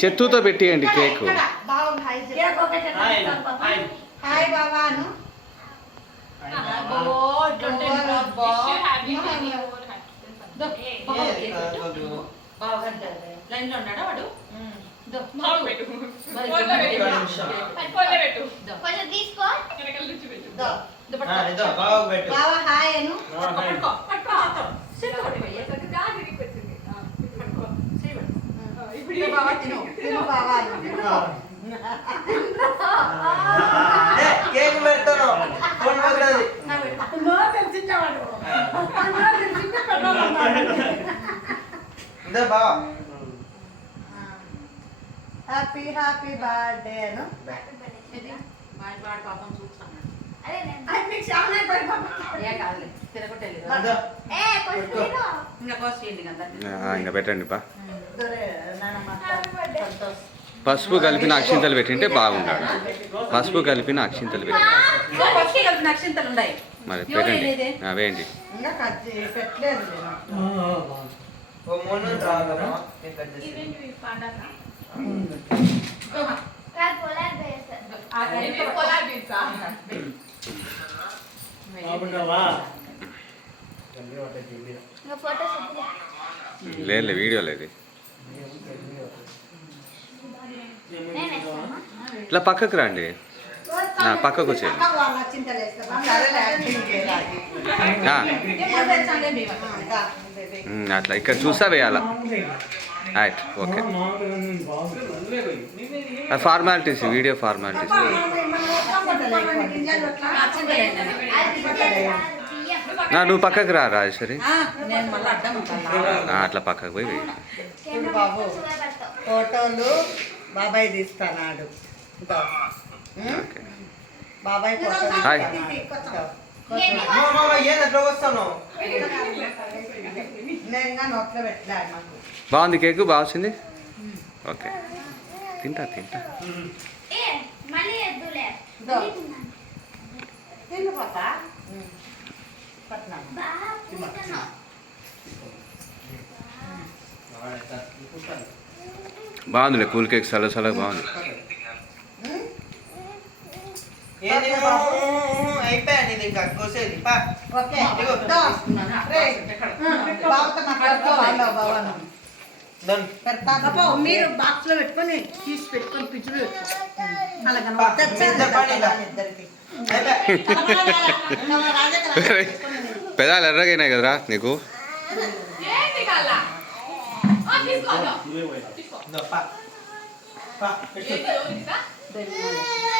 చెత్తుతో పెట్టియండి cake. Hi బాబాను line లో ఉన్నాడా వాడు? బాబా హాయ్ అను బాబా తిను తిను బాబా కేక్ పెడతాను ఫోన్ పడుతుంది. బాబా హ్యాపీ హ్యాపీ బర్త్డే అను పాపం చూస్తాను ఇంకా పెట్టండి పా. పసుపు కలిపిన అక్షింతలు పెట్టింటే బాగుంటాడు. పసుపు కలిపిన అక్షింతలు పెట్టి మరి పెట్టండి. వేయండి. లేదు వీడియో లేదు. ఇట్లా పక్కకు రండి. పక్కకు వచ్చేయండి. అట్లా ఇక్కడ చూస్తా వేయాలా. Right okay. Formalities video formalities. నువ్వు పక్కకు రా రాజేశ్వరి. అట్లా పక్కకు పోయి వేయి. ఫోటోలు బాబాయ్ తీస్తాడు. బాబాయ్ నోట్లో పెట్టాడు మాకు. బాగుంది కేక్ బాగా వచ్చింది. ఓకే తింటా తింటా. తిను పాప. బాగుందిలే కూల్ కేక్ చల్ల చల్లగా బాగుంది. అయిపోయాను ఇది ఇంకా కోసేది. మీరు బాక్స్ లో పెట్టుకొని తీసి పెట్టుకొని ఫ్రిడ్జ్ లో పెదాలు ఎర్రగైనాయి కదరా నీకు. పెట్టుకో